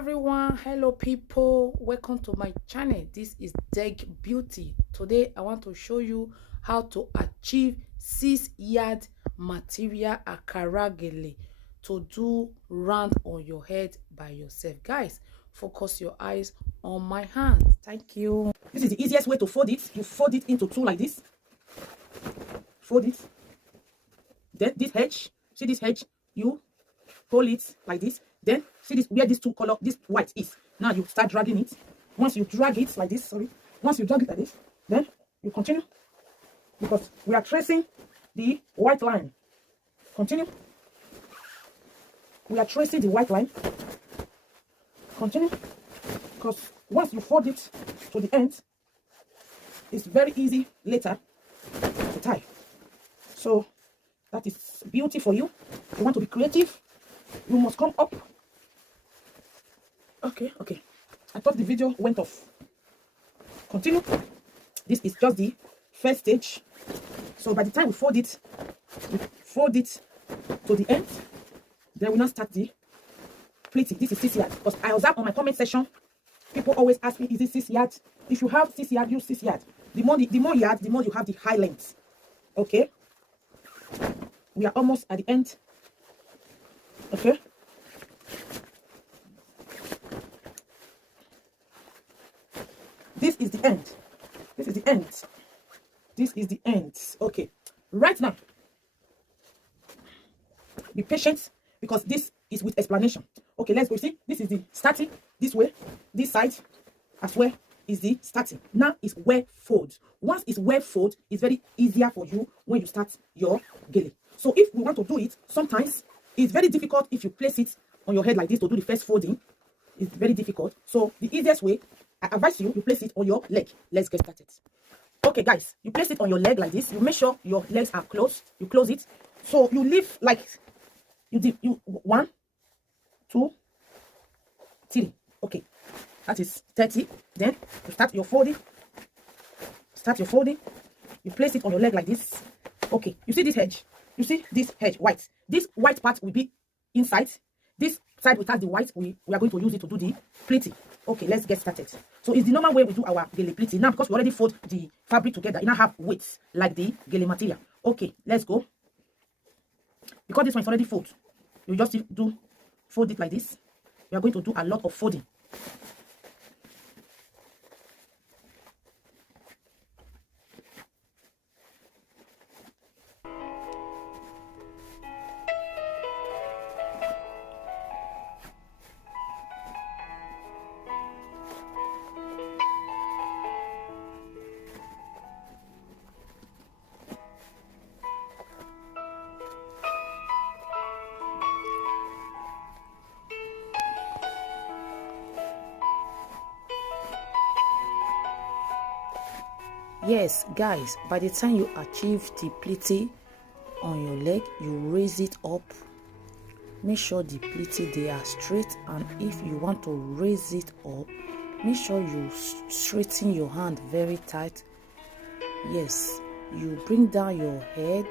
everyone, hello people, welcome to my channel. This is Deg Beauty. Today I want to show you how to achieve 6-yard material Ankara Gele to do round on your head by yourself. Guys, focus your eyes on my hand. Thank you. This is the easiest way to fold it. You fold it into two like this. Fold it. Then this edge, see this edge, you hold it like this. Then see this where this two color, this white is. Now you start dragging it. Once you drag it like this, once you drag it like this, then you continue, because we are tracing the white line. Continue. We are tracing the white line. Continue. Because once you fold it to the end, it's very easy later to tie. So that is beauty for you. If you want to be creative, you must come up. Okay. I thought the video went off. Continue. This is just the first stage. So by the time we fold it to the end, then we now start the pleating. This is 6 yards. Because I observe on my comment section, people always ask me, is it 6 yards? If you have 6 yards, use 6 yards. The more yards, the more you have the high length. Okay. We are almost at the end. Okay. This is the end. This is the end. This is the end. Okay. Right now, be patient, because this is with explanation. Okay, let's go. See, this is the starting this way. This side as well is the starting. Now is where fold. Once it's where fold, it's very easier for you when you start your gele. So if we want to do it, sometimes it's very difficult if you place it on your head like this to do the first folding. It's very difficult. So the easiest way, I advise you place it on your leg. Let's get started. Okay, guys, you place it on your leg like this. You make sure your legs are closed. You close it. So you leave like you 1, 2, 3. Okay, that is 30. Then you start your folding. You place it on your leg like this. Okay, you see this edge. You see this edge white. This white part will be inside. This side without the white, we are going to use it to do the pleating. Okay, let's get started. So it's the normal way we do our gele pleating. Now, because we already fold the fabric together, it now have weights like the gele material. Okay, let's go. Because this one is already fold, you just fold it like this. We are going to do a lot of folding. Yes, guys, by the time you achieve the pleating on your leg, you raise it up. Make sure the pleating they are straight, and if you want to raise it up, make sure you straighten your hand very tight. Yes, you bring down your head.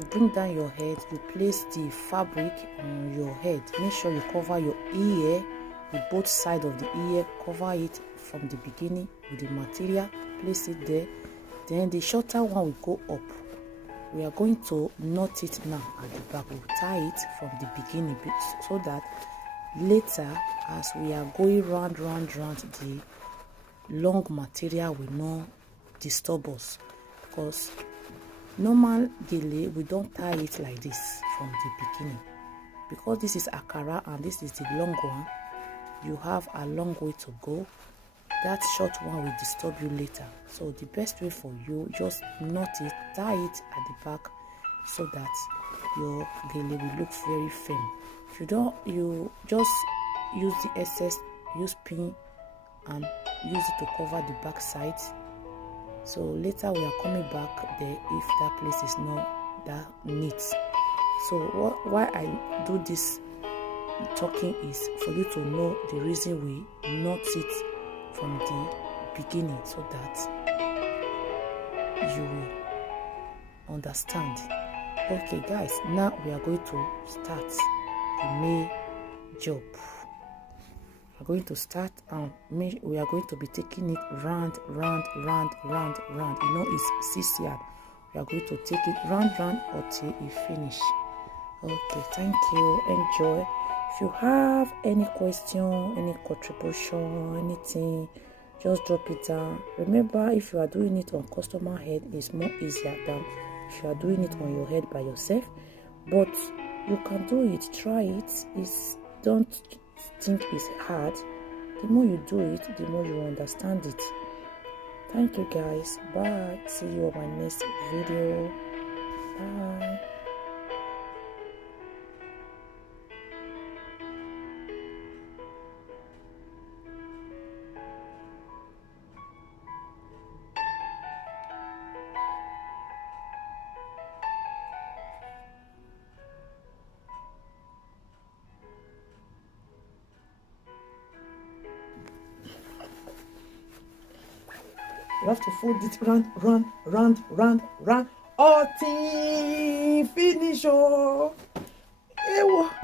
You place the fabric on your head. Make sure you cover your ear with both sides of the ear. Cover it from the beginning with the material. Place it there. Then the shorter one will go up. We are going to knot it now at the back. We'll tie it from the beginning so that later, as we are going round, the long material will not disturb us. Because normal gele, we don't tie it like this from the beginning. Because this is Ankara and this is the long one, you have a long way to go. That short one will disturb you later. So the best way for you, just knot it, tie it at the back so that your gele will look very firm. If you don't, you just use the excess, use pin and use it to cover the back side. So later we are coming back there if that place is not that neat. So why I do this talking is for you to know the reason we knot it from the beginning, so that you will understand. Okay guys, now we are going to start the main job. are going to start and we are going to be taking it round. You know, it's 6 yard. We are going to take it round until it finish. Okay, thank you. Enjoy. If you have any question, any contribution, anything, just drop it down. Remember, if you are doing it on customer head, it's more easier than if you are doing it on your head by yourself. But you can do it. Try it. Don't think it's hard. The more you do it, the more you understand it. Thank you guys. Bye. See you on my next video. Bye. You have to fold it round until finish. Oh, ewo.